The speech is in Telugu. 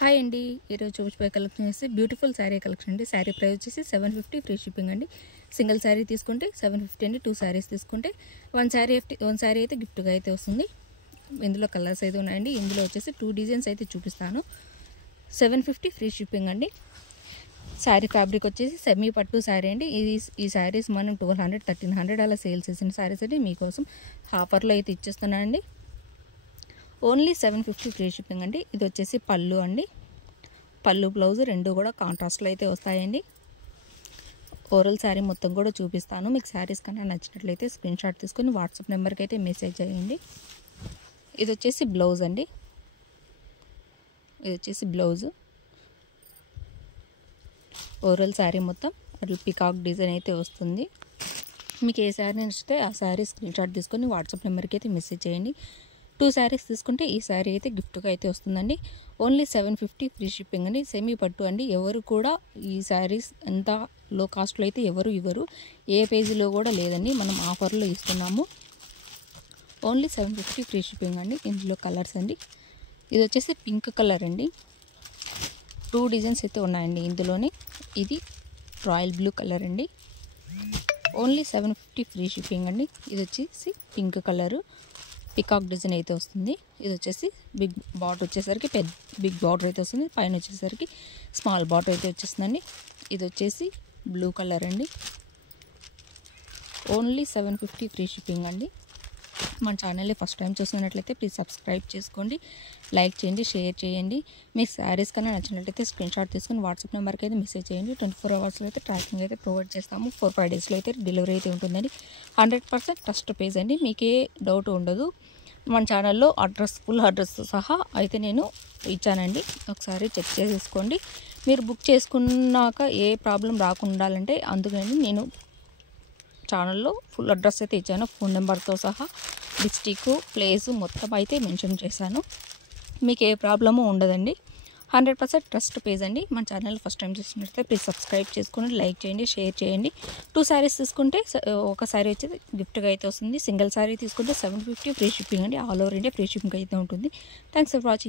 హాయ్ అండి, ఈరోజు చూపించబోయే కలెక్షన్ వచ్చేసి బ్యూటిఫుల్ శారీ కలెక్షన్ అండి. శారీ ప్రైస్ వచ్చేసి 750 ఫ్రీ షిప్పింగ్ అండి. సింగిల్ శారీ తీసుకుంటే 750 అండి. 2 శారీస్ తీసుకుంటే వన్ శారీ అయితే గిఫ్ట్గా అయితే వస్తుంది. ఇందులో కలర్స్ అయితే ఉన్నాయండి. ఇందులో వచ్చేసి 2 డిజైన్స్ అయితే చూపిస్తాను. 750 ఫ్రీ షిప్పింగ్ అండి. శారీ ఫ్యాబ్రిక్ వచ్చేసి సెమీ పట్టు శారీ అండి. ఈ శారీస్ మనం 1200 1300 అలా సేల్ చేసిన శారీస్ అండి. మీకోసం ఆఫర్లో అయితే ఇచ్చేస్తున్నానండి. ఓన్లీ 750 ఫ్రీ షిప్పింగ్ అండి. ఇది వచ్చేసి పళ్ళు అండి. పళ్ళు బ్లౌజ్ రెండు కూడా కాంట్రాస్ట్లో అయితే వస్తాయండి. ఓరల్ శారీ మొత్తం కూడా చూపిస్తాను. మీకు శారీస్ కన్నా నచ్చినట్లయితే స్క్రీన్ షాట్ తీసుకొని వాట్సాప్ నెంబర్కి అయితే మెసేజ్ చేయండి. ఇది వచ్చేసి బ్లౌజ్ అండి. ఇది వచ్చేసి బ్లౌజ్ ఓరల్ శారీ మొత్తం అట్లా పికాక్ డిజైన్ అయితే వస్తుంది. మీకు ఏ శారీ నచ్చితే ఆ శారీ స్క్రీన్ షాట్ తీసుకొని వాట్సాప్ నెంబర్కి అయితే మెసేజ్ చేయండి. 2 శారీస్ తీసుకుంటే ఈ శారీ అయితే గిఫ్ట్గా అయితే వస్తుందండి. ఓన్లీ 750 ఫ్రీ షిప్పింగ్ అండి. సెమీ పట్టు అండి. ఎవరు కూడా ఈ శారీస్ ఎంత లో కాస్ట్లో అయితే ఎవరు ఇవ్వరు. ఏ పేజీలో కూడా లేదండి. మనం ఆఫర్లో ఇస్తున్నాము. ఓన్లీ 750 ఫ్రీ షిప్పింగ్ అండి. ఇందులో కలర్స్ అండి. ఇది వచ్చేసి పింక్ కలర్ అండి. 2 డిజైన్స్ అయితే ఉన్నాయండి ఇందులోనే. ఇది రాయల్ బ్లూ కలర్ అండి. ఓన్లీ 750 ఫ్రీ షిప్పింగ్ అండి. ఇది వచ్చేసి పింక్ కలరు పికాక్ డిజైన్ అయితే వస్తుంది. ఇది వచ్చేసి బిగ్ బార్డర్ వచ్చేసరికి బిగ్ బార్డర్ అయితే వస్తుంది. పైన వచ్చేసరికి స్మాల్ బార్డర్ అయితే వచ్చేస్తుందండి. ఇది వచ్చేసి బ్లూ కలర్ అండి. ఓన్లీ 750 ఫ్రీ షిప్పింగ్ అండి. మన ఛానల్ని ఫస్ట్ టైం చూసినట్లయితే ప్లీజ్ సబ్స్క్రైబ్ చేసుకోండి, లైక్ చేయండి, షేర్ చేయండి. మీ శారీస్ కన్నా నచ్చినట్లయితే స్క్రీన్ షాట్ తీసుకొని వాట్సాప్ నెంబర్కి అయితే మెసేజ్ చేయండి. 24 అవర్స్లో అయితే ట్రాకింగ్ అయితే ప్రొవైడ్ చేస్తాము. 4-5 డేస్లో అయితే డెలివరీ అయితే ఉంటుందండి. 100% ట్రస్ట్ పేజ్ అండి. మీకే డౌట్ ఉండదు. మన ఛానల్లో ఫుల్ అడ్రస్ సహా అయితే నేను ఇచ్చానండి. ఒకసారి చెక్ చేసేసుకోండి. మీరు బుక్ చేసుకున్నాక ఏ ప్రాబ్లం రాకుండా ఉండాలంటే అందుకని నేను ఛానల్లో ఫుల్ అడ్రస్ అయితే ఇచ్చాను. ఫోన్ నెంబర్తో సహా డిస్టిక్ ప్లేస్ మొత్తం అయితే మెన్షన్ చేశాను. మీకు ఏ ప్రాబ్లము ఉండదండి. 100% ట్రస్ట్ పేజ్ అండి. మన ఛానల్ ఫస్ట్ టైం చూసినట్లయితే ప్లీజ్ సబ్స్క్రైబ్ చేసుకోండి, లైక్ చేయండి, షేర్ చేయండి. 2 శారీస్ తీసుకుంటే ఒక శారీ వచ్చేది గిఫ్ట్గా అయితే వస్తుంది. సింగిల్ శారీ తీసుకుంటే 750 ఫ్రీ షిప్పింగ్ అండి. All over India free shipping అయితే ఉంటుంది. Thanks for watching.